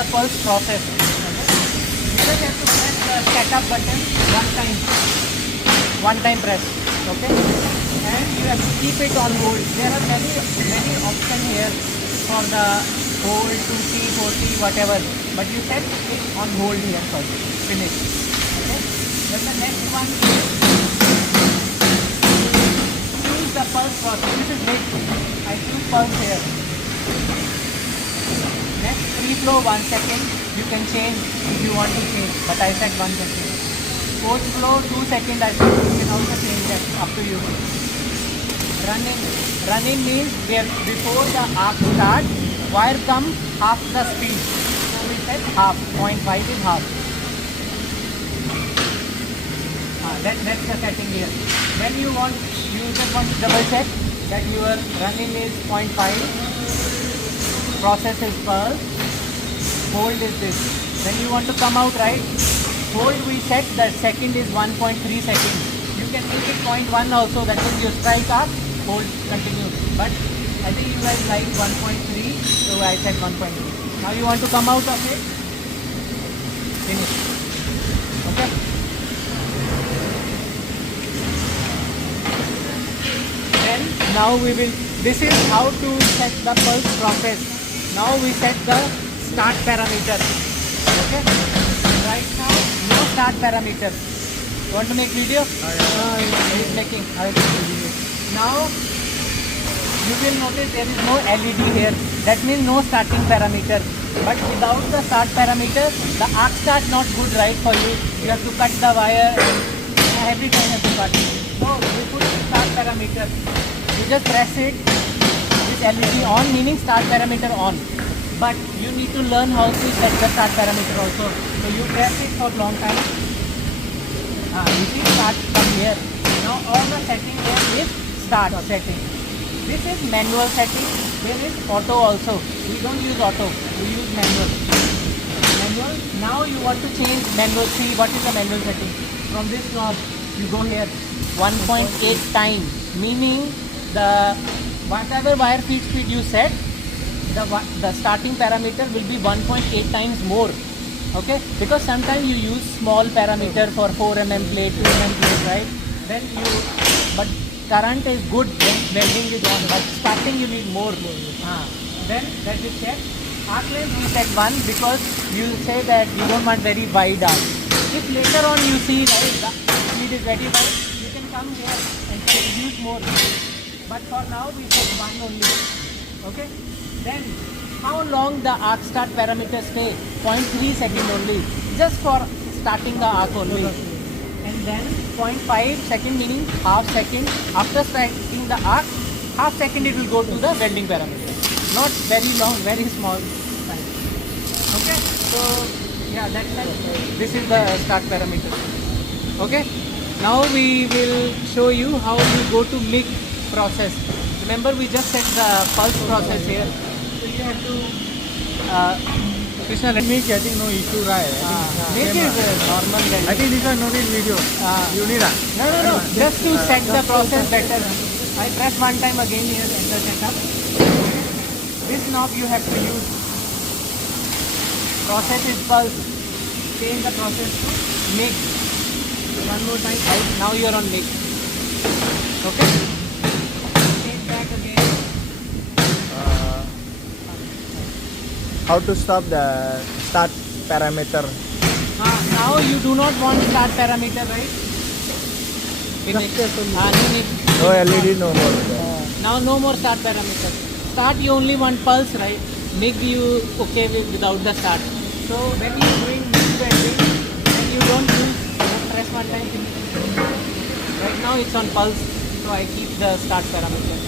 the pulse process. Okay? You just have to press the setup button one time press. Okay, and you have to keep it on hold. There are many options here for the hold, 2T, 4T, whatever. But you set it on hold here first. Finish. Okay. Then the next one, choose the pulse process. This is big. I choose pulse here. Next, free flow 1 second. You can change if you want to change, but I set 1 second. Force flow 2 seconds. I set. You can also change that. Up to you. Running means before the arc start, wire come half the speed. So we set half. 0.5 is half. That's the setting here. When you just want to double check that your running is 0.5, process is pulse, hold is this. When you want to come out, right, hold we set that second is 1.3 seconds. You can make it 0.1 also, that means you strike up, hold, continue. But I think you guys like 1.3, so I set 1.3. Now you want to come out of it, finish. Okay. Now this is how to set the pulse process. Now we set the start parameter. Okay. Right now, no start parameter. You want to make video? He's making. Now, you will notice there is no LED here. That means no starting parameter. But without the start parameter, the arc start not good, right, for you. You have to cut the wire. Every time you have to cut. So, we put the start parameter. You just press it, this LED on, meaning start parameter on. But you need to learn how to set the start parameter also. So you press it for a long time. You see start from here. Now all the setting there is start setting. This is manual setting. There is auto also. We don't use auto, we use manual. Manual. Now you want to change manual. See what is the manual setting. From this knob, you go here. 1.8 time, meaning the whatever wire feed speed you set, the starting parameter will be 1.8 times more. Okay, because sometimes you use small parameter for 4 mm plate, 2 mm plate, right? Then but current is good when welding is on, but starting you need more. Then that is set. Arc length we set 1 because you say that you don't want very wide arc. If later on you see, right, the speed is very wide, you can come here and use more. But for now we set 1 only. Okay. Then how long the arc start parameter stay? 0.3 second only. Just for starting the arc only. And then 0.5 second meaning half second. After starting the arc, half second it will go to the welding parameter. Not very long, very small time. Okay. So yeah, that's it. This is the start parameter. Okay. Now we will show you how you go to MIG process. Remember we just set the pulse process here. So you have to Krishna, let me getting no issue right. MIG is normal. I think this is not in video. You need a no. Just to set the process better. I press 1 time again here and the setup. This knob you have to use. Process is pulse. Change the process to MIG. One more time out. Now you are on MIG. Okay. how to stop the start parameter. Now you do not want start parameter, right? No LED, no more. Now no more start parameter. Start you only want pulse, right? MIG you okay without the start. So when you are doing MIG welding, then you don't use, press 1 time. Right now it's on pulse, so I keep the start parameter.